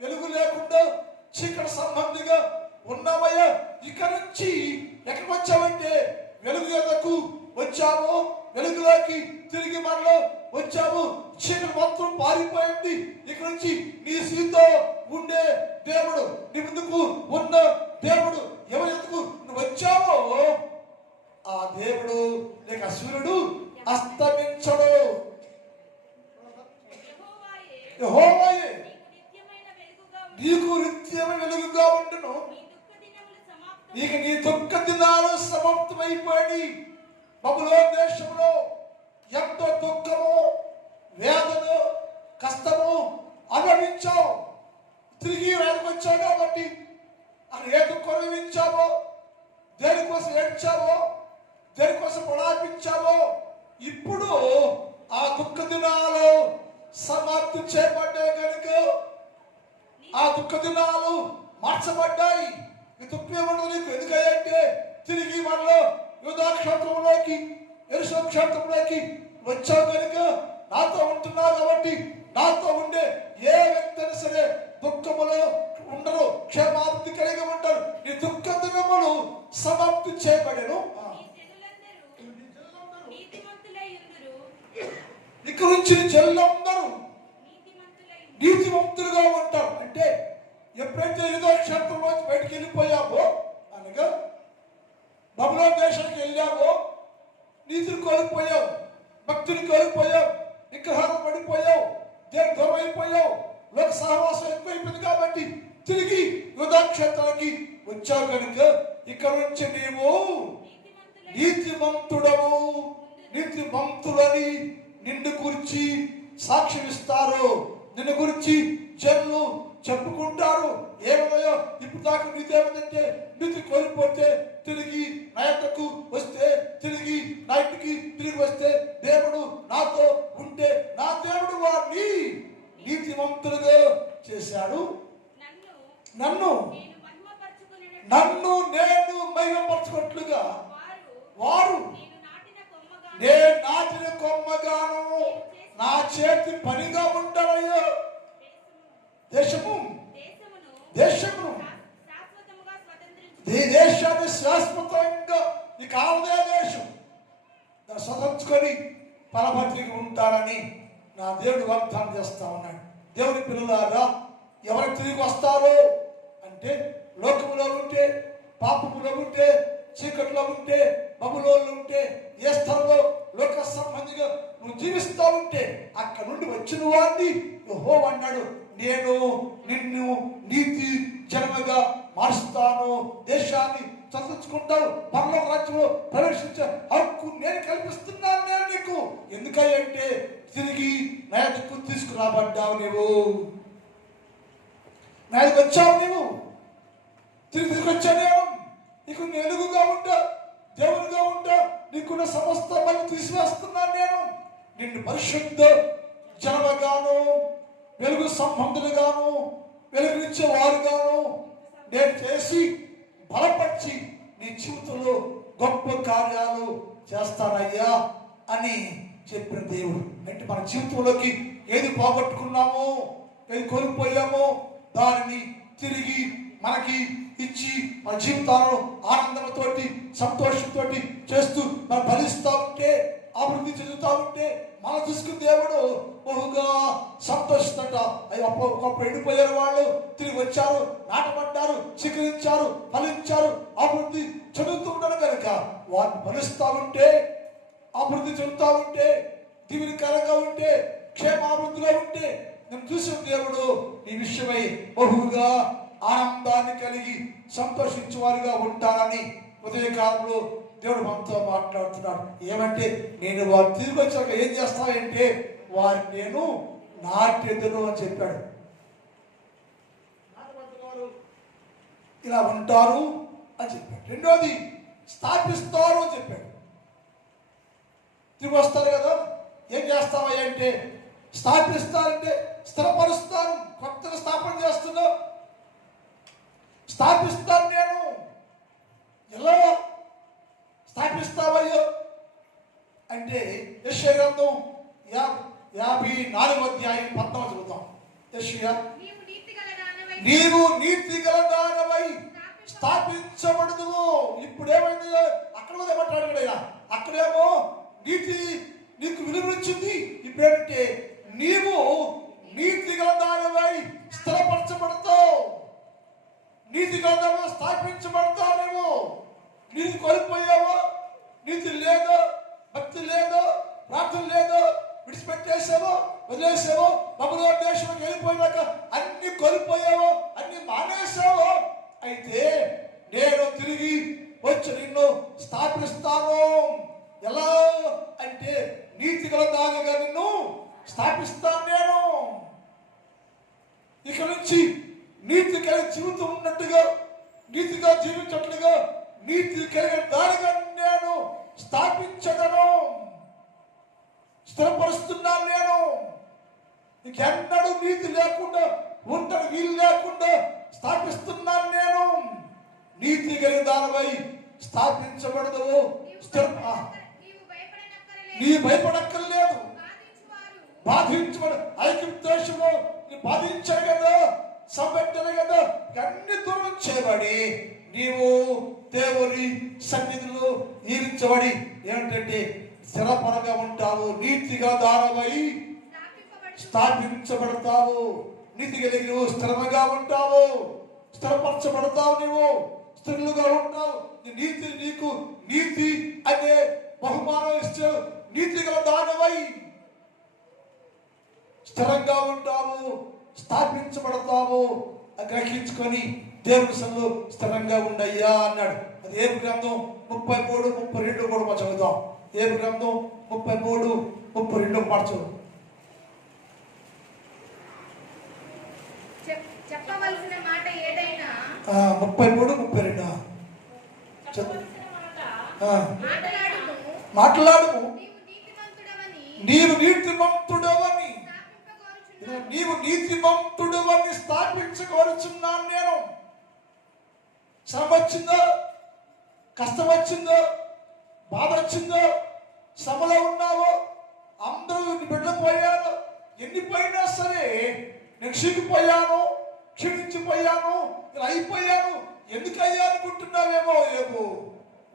వెలుగు లేకుండా చీకటి సంబంధిగా ఉన్నావయ్యా. ఇక నుంచి ఎక్కడికి వచ్చావంటే వెలుగు యొద్దకు వచ్చావు, వెలుగులోకి తిరిగి మనలో వచ్చావు. చీకటి మొత్తం పారిపోయింది. ఇక నుంచి నీ స్థితితో ఉండే దేవుడు, నీ ముందుకు ఉన్న దేవుడు, ఎవరి ఎందుకు నువ్వు వచ్చావో ఆ దేవుడు లేక సూర్యుడు అస్తమించడు. యెహోవాయే నీకు నిత్యమైన వెలుగుగా ఉండును. నీకు నీ దుఃఖ దినాలు సమాప్తమైపోయి బబులోను దేశంలో ఎంతో దుఃఖము, వేదన, కష్టము అనుభవించావు. తిరిగి వెనక్కి వచ్చావు కాబట్టి అక్కడ ఏ దుఃఖం అనుభవించావో, దేనికోసం దేనికోసం ఏడ్చావో, దేనికోసం ప్రలాపించావో, ఇప్పుడు ఆ దుఃఖ దినాలు సమాప్తి చేయబడ్డాయి కనుక ఆ దుఃఖ దినాలు మార్చబడ్డాయి. ఈ దుఃఖం నీకు ఎందుకంటే తిరిగి మనలో యూదా క్షేత్రంలోకి, యెరూషలేము క్షేత్రంలోకి వచ్చావు కనుక నాతో ఉంటున్నావు కాబట్టి నాతో ఉండే ఏ వ్యక్తి అయినా సరే దుఃఖములో ఉండరు, క్షేమాప్తి కలిగి ఉంటారు. నీ దుఃఖ దినములు సమాప్తి చేయబడెను. ఇక నుంచి జనులందరూ నీతిమంతులుగా ఉంటారు. అంటే ఎప్పుడైతే ఏదో క్షేత్రంలో బయటికి వెళ్ళిపోయావో అనగా బబులోను దేశానికి వెళ్ళావో నీతిని కోల్పోయావు, భక్తుని కోల్పోయావు, విగ్రహాలు పడిపోయావు, దేవుని దూరం అయిపోయావు, లోక సహవాసం ఎక్కువైపోయింది కాబట్టి తిరిగి యూదా క్షేత్రానికి వచ్చావు కనుక ఇక్కడ నుంచి నీవు నీతిమంతుడవు, నీతిమంతులని నిన్ను గురించి సాక్ష్యం ఇస్తారు, నిన్ను గురించి జనులు చెప్పుకుంటారు. ఏమన్నాయో ఇప్పుడు దాకా నీదేమంటే నీతి కోల్పోతే తిరిగి నా ఇంటికి వస్తే, తిరిగి నా ఇంటికి తిరిగి వస్తే దేవుడు నాతో ఉంటే నా దేవుడు వారిని నీతిమంతులుగా చేశాడు. నన్ను నేను మహిమపరచుకున్నట్లుగా వారు నేను నాటిన కొమ్మగాను నా చేతి పనిగా ఉంటారయ్యో. దేశమును ఈ దేశాన్ని శాశ్వతంగా ఈ కాలదే దేశం దాన్ని స్వతంత్రుకొని ఫలభద్రిగా ఉంటారని నా దేవుడు వాగ్దానం చేస్తా ఉన్నాడు. దేవుని పిల్లలారా, ఎవరు తిరిగి వస్తారో అంటే లోకములో ఉంటే, పాపములో ఉంటే, చీకట్లో ఉంటే, బబులోన్లో ఉంటే, ఏ స్థలంలో లోక సంబంధిగా నువ్వు జీవిస్తూ ఉంటే అక్కడ నుండి వచ్చిన వాడిని యెహోవా అన్నాడు, నేను నిన్ను నీతి జనముగా మారుస్తాను, దేశాన్ని చదువుకుంటావు, పరలోక రాజ్యంలో ప్రవేశించే హక్కు నేను కల్పిస్తున్నాను నేను నీకు. ఎందుకంటే తిరిగి నా దిక్కు తీసుకురాబడ్డావు, నీవు నా దగ్గరికి వచ్చావు, నీవు తిరిగి వచ్చా, నేను నీకు ఎలుగుగా ఉంటా, దేవునిగా ఉంటా, నీకున్న సమస్త మళ్ళీ తీసివేస్తున్నాను. నేను నిన్ను పరిశుద్ధ జనముగాను, వెలుగు సంబంధులుగాను, వెలుగునిచ్చే వారుగాను నేను చేసి బలపరిచి నీ జీవితంలో గొప్ప కార్యాలు చేస్తానయ్యా అని చెప్పిన దేవుడు. అంటే మన జీవితంలోకి ఏది పోగొట్టుకున్నామో, ఏది కోల్పోయామో దానిని తిరిగి మనకి ఇచ్చి మన జీవితాలను ఆనందంతోటి సంతోషంతో చేస్తూ మనం ఫలిస్తూ ఉంటే, అభివృద్ధి చెందుతూ ఉంటే మన చూసుకున్న దేవుడు బహుగా సంతోషిస్తట. అవి ఒకప్పుడు ఎండిపోయారు, వాళ్ళు తిరిగి వచ్చారు, నాటబడ్డారు, చిగురించారు, ఫలించారు, అభివృద్ధి చెందుతూ ఉంటారు కనుక వారిని ఫలిస్తూ ఉంటే, అభివృద్ధి చెందుతూ ఉంటే, దీవెనకరంగా ఉంటే, క్షేమాభివృద్ధిగా ఉంటే నేను చూసిన దేవుడు ఈ విషయమై బహుగా ఆనందాన్ని కలిగి సంతోషించేవారుగా ఉంటానని ఉదయకాలంలో దేవుడు మనతో మాట్లాడుతున్నాడు. ఏమంటే నేను వారు తిరిగి వచ్చాక ఏం చేస్తానంటే వారిని నేను నాటెదను అని చెప్పాడు. ఇలా ఉంటారు అని చెప్పాడు. రెండోది స్థాపిస్తారు అని చెప్పాడు. తిరిగి వస్తారు కదా, ఏం చేస్తావా అంటే స్థాపిస్తారంటే స్థిరపరుస్తాను, కొత్తగా స్థాపన చేస్తున్నావు, స్థాపిస్తాను. నేను ఎలా స్థాపిస్తావయ్యో అంటే యెషయా గ్రంథం 54:14 చదువుతాం. యెషయా, నీవు నీతి గల దానవై స్థాపించబడదువు. ఇప్పుడు ఏమైంది? అక్కడ ఏమంటాడు కదా, అక్కడేమో నీతి నీకు విలువనిచ్చింది, ఇప్పుడేంటే నీవు నీతి గల దానవై స్థిరపరచబడతావు, నీతి గల దానవై స్థాపించబడతావు. నువ్వు నీతి కోల్పోయావో, నీతి లేదో, భక్తి లేదో, ప్రార్థన లేదో, విడిచిపెట్టేసావో, వదిలేసావో, బబులోను దేశానికి వెళ్ళిపోయినాక అన్ని కోల్పోయావో, అన్ని మానేసావో, అయితే నేను తిరిగి వచ్చి నిన్ను స్థాపిస్తాను. ఎలా అంటే నీతి గల దానిగా నిన్ను స్థాపిస్తాను. నేను ఇక నుంచి నీతి కలిగి జీవితం ఉన్నట్టుగా, నీతిగా జీవించట్లుగా నీతి కలిగిన దానిగా నేను స్థాపించదను, స్థిరపరుస్తున్నాను. నేను నీకెన్నడూ నీతి లేకుండా ఉండని వీలు లేకుండా స్థాపిస్తున్నాను. నేను నీతి కలిగిన దానిపై స్థాపించబడదు. నీ భయపడక్కర్లేదు. బాధించబడు ఐక్యత దేశంలో బాధించాడు కదా, సంబెట్టాడు కదా, అన్ని దూరం చేయబడి నీవు దేవుని సన్నిధిలో జీవించబడి ఏమిటంటే స్థిరపరంగా ఉంటావు. నీతిగా దానమై స్థాపించబడతావు. నీతి కలిగి నువ్వు స్థిరంగా ఉంటావు, స్థిరపరచబడతావు. నువ్వు స్థిరులుగా ఉంటావు. నీకు నీతి అనే బహుమానం ఇస్తే నీతి గల దానమై స్థిరంగా ఉంటావు, స్థాపించబడతావు. గ్రహించుకొని దేవుని సన్నిధిలో స్థిరంగా ఉండయ్యా అన్నాడు. అది ఏ గ్రంథం 33-32 కూడా మనం చదువుతాం. ఏ గ్రంథం 33-32 మాట చదువు. చెప్పవలసిన మాట ఏదైనా 33-32 మాట్లాడుము. నీవు నీతిమంతుడవని స్థాపించగోరుచున్నాను. నేను శ్రమ వచ్చిందో, కష్టం వచ్చిందో, బాధ వచ్చిందో, శ్రమలో ఉన్నావో, అందరూ బిడ్డపోయారు. ఎన్ని పోయినా సరే నేను క్షీణిపోయాను, క్షీణించిపోయాను, ఇలా అయిపోయాను, ఎందుకయ్యా అనుకుంటున్నావేమో. ఏమో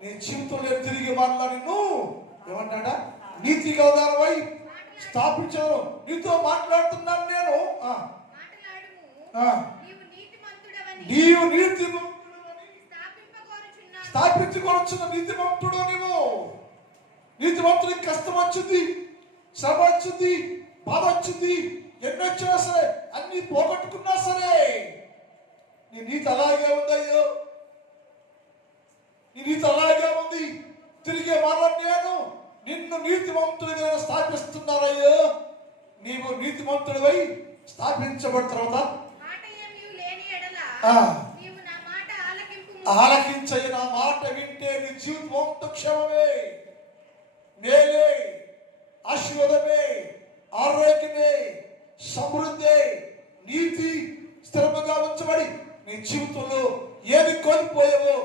నీ జీవితంలో తిరిగి మరలా నిన్ను ఏమంటాడా నీతిగా దానిపై స్థాపించాను. నీతో మాట్లాడుతున్నాను నేను. నీవు నీతిమంతుడవని స్థాపించుకోవచ్చున్న నీతిమంతుడు. నీవు నీతిమంతుడికి కష్టం వచ్చింది, శ్రమ వచ్చింది, బాధ వచ్చింది, ఎన్నొచ్చినా సరే, అన్ని పోగొట్టుకున్నా సరే నీ నీతి అలాగే ఉందయ్యో. నీ నీతి అలాగే ఉంది. తిరిగే వాళ్ళ నేను నిన్ను నీతిమంతుడిగా స్థాపిస్తున్నారయ్యో. నీవు నీతిమంతుడివై స్థాపించబడిన తర్వాత ఆలకించయ్య. నా మాట వింటే నీ జీవితం క్షేమమే, మేలే, ఆశీర్వాదమే, ఆరోగ్యమే, సమృద్ధి, నీతి స్థిరముగా ఉంచబడి నీ జీవితంలో ఏది కోల్పోయావో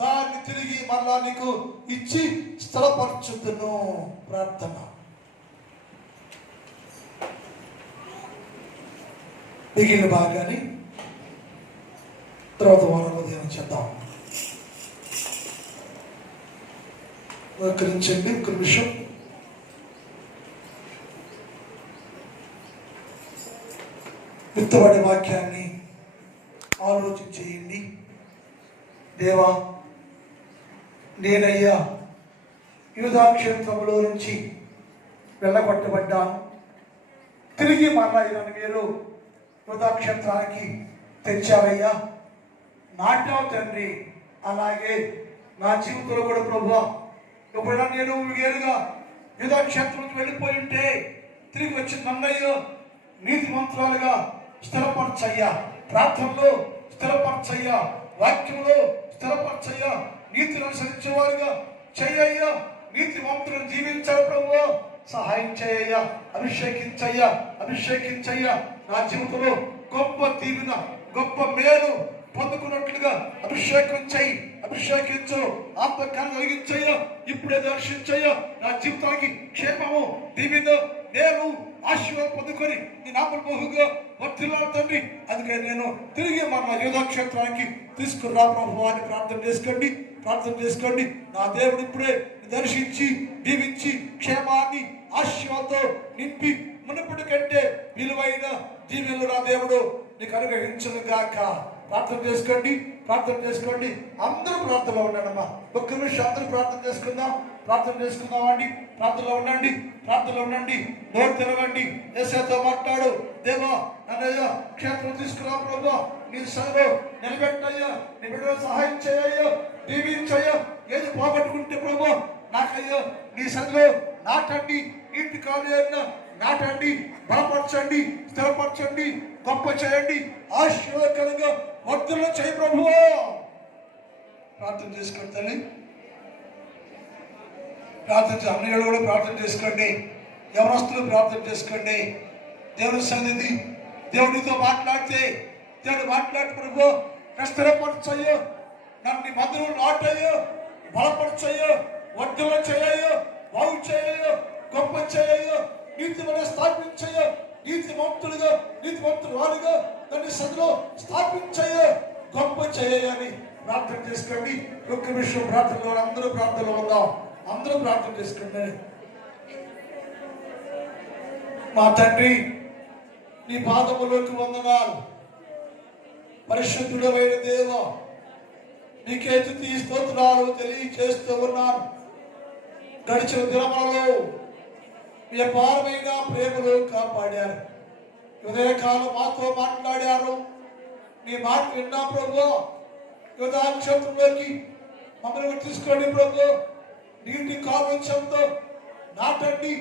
దాన్ని తిరిగి మరలా నీకు ఇచ్చి స్థిరపరచుదును. ప్రార్థన. మిగిలిన భాగాన్ని తర్వాత వారం ఉదయం చేద్దాం. మోకరించండి ఒక నిమిషం. విత్తబడే వాక్యాన్ని ఆలోచన చేయండి. దేవా, నేనయ్యా యూదా క్షేత్రంలో నుంచి వెళ్ళగొట్టబడ్డాను. తిరిగి మరలా నన్ను మీరు యూదా క్షేత్రానికి తెచ్చావయ్యా. నాటావు తండ్రి. అలాగే నా జీవితంలో కూడా ప్రభువా, ఎప్పుడైనా నేను వేరుగా యూదా క్షేత్రం నుంచి వెళ్ళిపోయి ఉంటే తిరిగి వచ్చి నన్నయ్యో నీతిమంతురాలుగా స్థిరపరచయ్యా, ప్రార్థనలో స్థిరపరచయ్యా, వాక్యంలో స్థిరపరచయ్యా, నీతిని అనుసరించే వారుగా చెయ్యయ్యా. నీతిమంతులను జీవించాలి ప్రభువా, సహాయం చేయయ్యా. అభిషేకించయ్యా, అభిషేకించయ్యా. నా జీవితంలో గొప్ప దీవెన, గొప్ప మేలు పొందుకున్నట్లుగా అభిషేకం చెయ్యి, అభిషేకించు. ఆత్మకాన్ని కలిగించయ్యా. ఇప్పుడే దర్శించయ్యా. నా జీవితానికి క్షేమము, దీవెన, నేను ఆశీర్వాదం పొందుకొని నీ నామమున బహుగా వర్ధిల్లాలి తండ్రి. అందుకే నేను తిరిగి మన యూదా క్షేత్రానికి తీసుకురా ప్రభువా అని ప్రార్థన చేసుకోండి, ప్రార్థన చేసుకోండి. నా దేవుడు ఇప్పుడే దర్శించి దీవించి క్షేమాన్ని ఆశీర్వాదంతో నింపి మునుపటి కంటే విలువైన దీవెనలు నా దేవుడు నీకు అనుగ్రహించును గాక. ప్రార్థన చేసుకోండి, ప్రార్థన చేసుకోండి. అందరూ ప్రార్థనలో ఉండండమ్మా. ఒక్క నిమిషం అందరూ ప్రార్థన చేసుకుందాం, ప్రార్థన చేసుకుందామండి. ప్రార్థనలో ఉండండి, ప్రార్థనలో ఉండండి. నోరు తెరవండి, యేసుతో మాట్లాడు. దేవా, నన్నయ్యా క్షేత్రం తీసుకురా ప్రభు, నీ సన్నిధిలో నిలబెట్టయ్యా. నీ బిడ్డలో సహాయం చేయయ్యా, దీవించయ్యా. ఏది పోగొట్టుకుంటే ప్రభు నాకయ్యా నీ సన్నిధిలో నాటండి. ఇంటి కాదు నాటండి, బలపరచండి, స్థిరపరచండి, గొప్ప చేయండి, ఆశీర్వాదకరంగా వర్ధన చేయి ప్రభువా. ప్రార్థన చేసుకోండి తల్లి, అన్నయ్యలు కూడా ప్రార్థన చేసుకోండి, యవనస్తులు ప్రార్థన చేసుకోండి. దేవుని సన్నిధి, దేవునితో మాట్లాడితే దేవుడు మాట్లాడి ప్రభు స్థిరపరచయ్యో, నన్ను మందిరం నాటయ్యో, బలపరచయ్యో, వర్ధన చేయయ్యో, బాగు చేయయ్యో, గొప్ప చేయయ్యో, నీతిని స్థాపించయ్యో, నీతిమంతులుగా దాన్ని సదిలో స్థాపించయ్యో, గొప్ప చేయయ్యో అని ప్రార్థన చేసుకోండి. ఒక్క విషయం ప్రార్థనలో అందరూ ప్రార్థనలో ఉందాం, అందరూ ప్రార్థన చేసుకోండి. మా తండ్రి, నీ పాదములోకి వందనాలు. పరిశుద్ధుడైన దేవా, నీకే స్తుతి స్తోత్రాలు తెలియజేస్తూ ఉన్నాను. గడిచిన దినములలో మీ అపారమైన ప్రేమలో కాపాడారు. ఉదయకాలం మాతో మాట్లాడారు. నీ మాట విన్నా ప్రభు. క్షేత్రంలోకి మమ్మల్ని తీసుకోండి ప్రభు. నీటి కాలుష్యంతో నాటండి,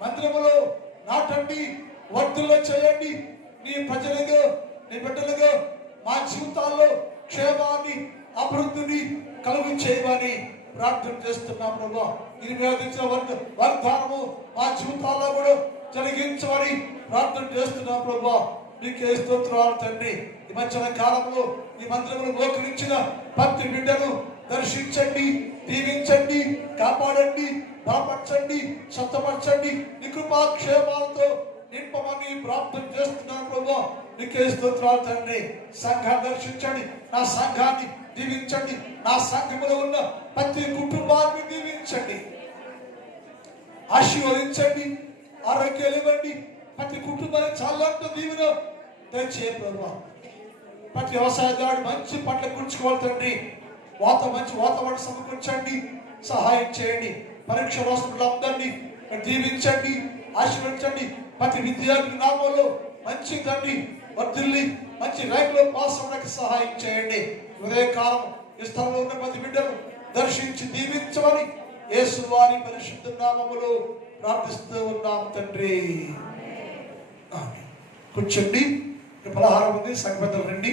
మందిరములో నాటండి, వర్ధుల్లో చేయండి. నీ ప్రజలుగా, నీ బిడ్డలుగా మా జీవితాల్లో క్షేమాన్ని, అభివృద్ధిని కలుగు చేయమని ప్రార్థన చేస్తున్నాం ప్రభు. ఇది వేధించిన వాగ్దానము మా జీవితాల్లో కూడా జరిగించమని ప్రార్థన చేస్తున్నాం ప్రభు. నీకే స్తోత్రాలు తండ్రి. ఈ మధ్యన కాలంలో ఈ మందిరంలో మోకరించిన ప్రతి బిడ్డను దర్శించండి, దీవించండి, కాపాడండి, బలపరచండి, స్వస్థపరచండి. నీ కృపాక్షేమాలతో నింపమని ప్రార్థన చేస్తున్నాను ప్రభు. నీకే స్తోత్రాలు తండ్రి. సంఘాన్ని దర్శించండి, నా సంఘాన్ని దీవించండి, నా సంఘములో ఉన్న ప్రతి కుటుంబాన్ని దీవించండి, ఆశీర్వదించండి, ఆరోగ్యాలు ఇవ్వండి. ప్రతి కుటుంబానికి చాలంతో దీవెన దయచేయండి ప్రభు. ప్రతి వ్యవసాయదారుడు మంచి పంటలు కూర్చుకోవాలి తండ్రి. మంచి వాతావరణం సమకూర్చండి, సహాయం చేయండి. పరీక్ష రాష్ట్రందరినీ దీవించండి, ఆశీర్వదించండి. ప్రతి విద్యార్థి నామంలో మంచి తండ్రి వర్ధిల్లి మంచి ర్యాంకులో పాస్ అవ్వడానికి సహాయం చేయండి. ఉదయకాలం ఈ స్థలంలో ఉన్న ప్రతి బిడ్డను దర్శించి దీవించమని యేసు వారి పరిశుద్ధ నామములో ప్రార్థిస్తూ ఉన్నాము తండ్రి. కూర్చోండి. పలహారం ఉంది, సంఘ పెద్దలు రండి.